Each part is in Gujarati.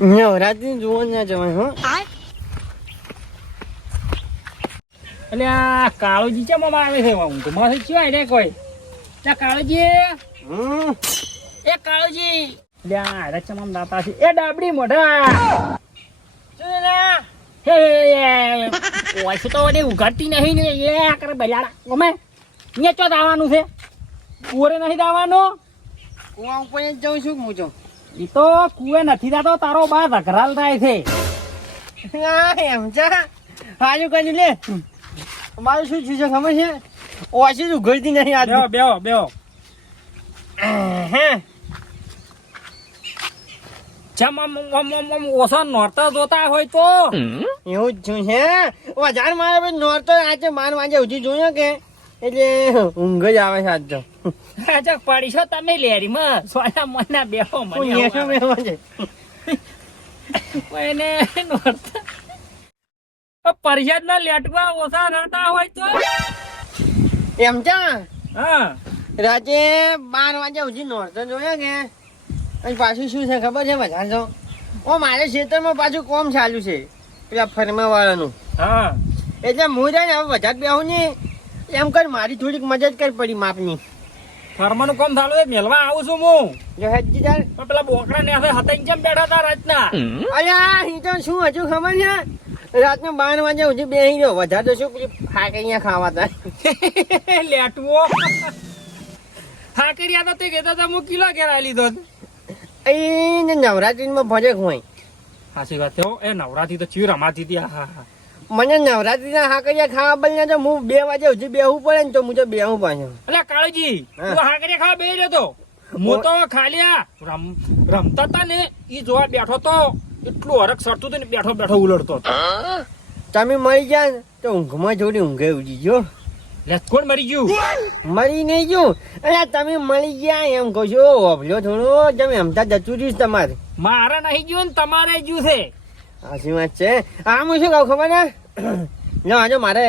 નવરાત્રી જોવા ના જવાય હો. એટલે આ કાળુજી ચમ આમ આવે છે? ઊંઘમાં થી ચિવાય ને કોઈ? ત્યાં કાળુજી. એ કાળુજી. એટલે આ હારે ચમ આમ દાતા છે? એ ડાબડી મોઢા? હે ઓછે તો વડે ઉઘાડતી નહીં ને? એ કરે બજાડા ગમે. અહીંયા ચો દાવાનું છે? કુવરે નહીં દાવાનું? કુવા ઉપર જ જાઉં છું હું તો એ તો કુએ નથી થતો તારો બા ધકરાલ થાય છે. એમ છે? હાજુ કરી લે. મારું શું થયું છે ખબર છે? ઓછી જ ઉઘડતી નહીં આજે? બેહો બેહો બેહો. હે? જેમ આમ આમ આમ આમ ઓછા નોરતા જોતા હોય તો? એવું જ છું. છે વધારે મારે નોરતો આજે બાર વાગે સુધી જોયો કે? એટલે ઊંઘ જ આવે છે આજ તો. અચ્છા પાડી છો તમે લેરીમાં. સોના મોના બેહો હું મને નેસો બેહો છે. એને નોરતા પરિષદ ના લેટવા ઓછા રહેતા હોય તો? એમ છે? હા. રાતે બાર વાગ્યા સુધી નોરતો જોયો કે? અને પાછું શું છે ખબર છે બધા તો? ઓ મારે ખેતરમાં પાછું કોમ ચાલુ છે. પેલા ફર્મા વાળાનું હા. એટલે હું જાય ને હવે વધારે બેહું ને એમ કર મારી થોડીક મદદ કર પડી માપની. ફરમાનું કામ થાલું એ મેલવા આવું છું હું. જો હેજી ચાલ પણ પેલા બોકડા ને હતાઈ જેમ બેઠા હતા રાતના? અલ્યા એ તો શું હજુ ખબર છે? રાતના બાર વાગે હજી બેહી રહ્યો વધારે તો શું પેલી ફાકે અહીંયા ખાવા તા લેટવો. હા કર્યા તો તે કહેતા હતા હું કિલો ઘેરા લીધો એ નવરાત્રીમાં ભજે હોય. સાચી વાત છે એ નવરાત્રી તો ચીવ રમાતી હતી. હા હા મને નવરાત્રીના હાકરિયા ખાવા બને તો હું બે વાગે સુધી બેહવું પડે ને તો હું તો બેહું પાછું. એટલે કાળજી. તું હાકરિયા ખાવા બેહી રહ્યો તો? હું તો ખાલી આ રમ રમતા તા ને એ જોવા બેઠો તો એટલું હરક સરતું હતું ને બેઠો બેઠો ઉલડતો હતો. તમે મરી ગયા ને તો ઊંઘમાં જોડી ઊંઘે ઉડી ગયો. કોણ મરી ગયું? મરી નહીં ગયું. અરે તમે મળી ગયા એમ કહો છો. ઓભલ્યો થોડો તમે હમતા જતું રહ્યું તમારે. મારા નહીં ગયું ને તમારે ગયું છે. સાચી વાત છે. આ હું શું કહું ખબર ને? ના આજે મારે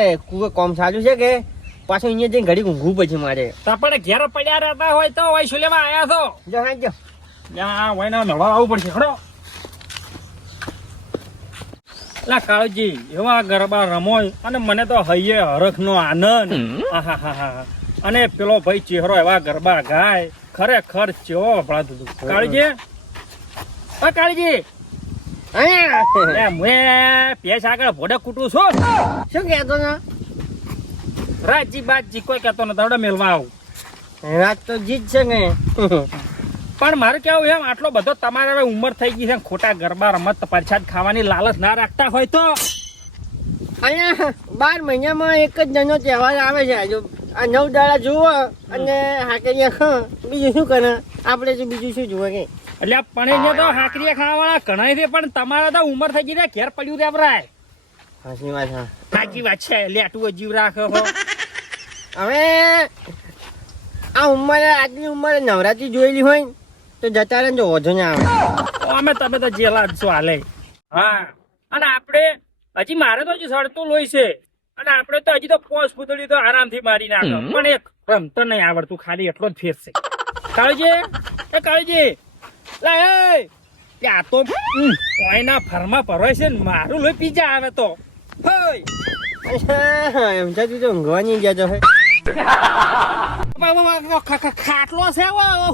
કોમ સાચું છે કે? પાછું અહીંયા જઈને ઘડી ઊંઘવું પછી મારે. તપડે ઘેર પડ્યા રહેતા હોય તો હોય શું લેવા આયા છો? જો હા જો. ત્યાં હોય ના નવા આવવું પડશે ખડો લા કાળજી એવા ગરબા રમોય અને મને તો હૈયે હરખ નો આનંદ અને પેલો ભાઈ ચહેરો એવા ગરબા ગાય. ખરેખર ચેવો વપરાતું હતું. કાળજી. ઓ કાળજી. એ મુએ પેશ આગળ ભોડે કૂટું છું. શું કહેતો ને રાજી બાજી કોઈ કહેતો નથી હડો મેલવા આવું. રાત તો જીત છે ને. પણ મારે કેવું એમ આટલો બધો તમારે ઉમર ઉંમર થઈ ગઈ છે ખોટા ગરબા રમત પરછાદ ખાવાની લાલચ ના રાખતા હોય તો? અહીંયા બાર મહિનામાં એક જ જણનો તહેવાર આવે છે હજુ આ નવ દાડા જુઓ અને હાકરિયા બીજું શું કરે? આપણે બીજું શું જુઓ કે? એટલે પણ તો હાકરીએ ખાવાવાળા ઘણા છે પણ તમારે તો ઉંમર થઈ ગઈ ઘેર પડ્યું રેવરાય સાચી વાત હા સાચી વાત છે લેટું જીવ રાખો હો. હવે આ ઉંમરે આજની ઉંમરે નવરાત્રી જોયેલી હોય તો જતા રહે જો તો ઓછો ના આવે. અમે તમે તો જેલા જ છો હાલે. હા અને આપણે હજી મારે તો હજી સડતું લોહી છે. અને આપણે તો હજી તો પોસ પૂતળી તો આરામથી મારી નાખો. પણ એક રમતો નહીં આવડતું ખાલી એટલો જ ફેર છે. કાળજી એ કાળજી લા એ! ત્યાં તો? કોઈના ફરમાં પરોય છે ને મારું લોહી પીજા આવે તો. એમ છે તું તો ઊંઘવા ગયા હે. ખાટલો છે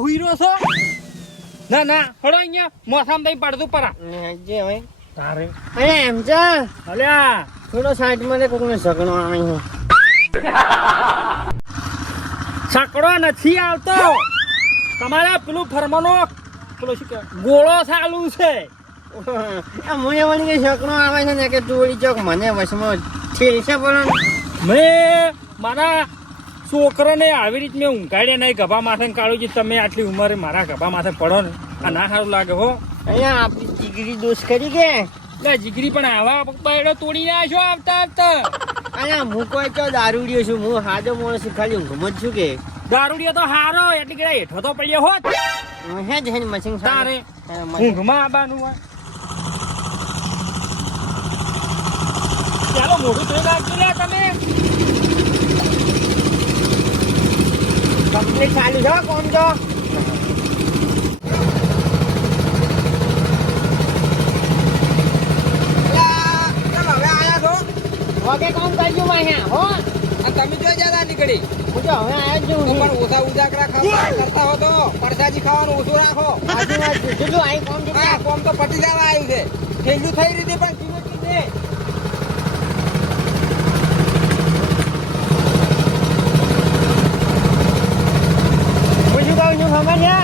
હુઈરો છો. ના ના હડો અહીંયા મોસામ દઈ પડતું પરા. ને જે હવે. તારે. અરે એમ છે અલ્યા થોડો સાઈડમાં કોકને સગણો આવે છે. સકડો નથી આવતો. તમારે પેલું ફરમાનો પેલો શું કે ગોળો ચાલુ છે. મને મને કે સગણો આવે છે ને કે ટોળી ચોક મને વશમાં ઠેલશે પણ મેં મારા છોકરાને આવી રીત મેં ઊંઘાડ્યા નહીં ગભા માથે કાઢું છે તમે આટલી ઉંમરે મારા ગભા માથે પડો ને. આ ના સારું લાગે હો. અહીંયા આપણી જીગરી દોષ કરી કે? લે જીગરી પણ આવા બૈડો તોડી ના છો આવતા આવતા. અહીંયા હું કોઈ તો દારૂડિયો છું હું હાજો માણસ છું, ખાલી ઊંઘમ જ છું કે? દારૂડિયો તો હારો એટલે કે હેઠો તો પડ્યો હોત. હે જ હે મશીન તારે ઊંઘમાં આવવાનું હોય. ચાલો મોઢું તો રાખજો લે તમે. કંપની ચાલુ છો કોમ તો વગે કામ કરજો અહીંયા હો. તમે જો જ્યાં નીકળી હું તો હવે આયા જ છું. પણ ઓછા ઉજાગરા ખાવા કરતા હો તો પરસાજી ખાવાનું ઓછું રાખો. આજુ બાજુ જોજો છે? હા કોમ તો પટી જવા આવ્યું છે. છેલ્લું થઈ રીતે પણ કિંમત છે? કહું ખબર છે?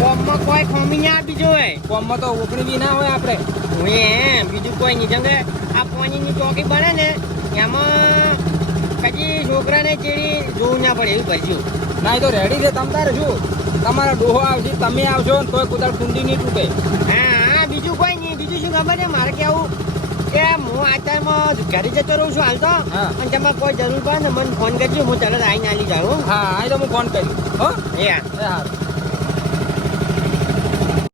કોમમાં કોઈ ખમી ના આપી જોવે. કોમમાં તો ઓગણી બી ના હોય આપણે. હું એમ બીજું કોઈ નહીં. જંગે આ આ ની ચોકી બને ને એમાં પછી છોકરાને ચેડી જોવું ના પડે એવું કરશું ના એ તો રેડી છે તમ તારે શું તમારા ડોહો આવશે તમે આવશો ને તોય કુદાળ કુંડી નહીં તૂટે. હા હા બીજું કોઈ નહીં બીજું શું ખબર છે? મારે કેવું કે હું આચારમાં ઘરે જતો રહું છું હાલ તો. અને તમારે કોઈ જરૂર પડે ને મને ફોન કરજો હું તરત આવીને આલી જાઉં હા. આ તો હું ફોન કર્યું હો. એ હા.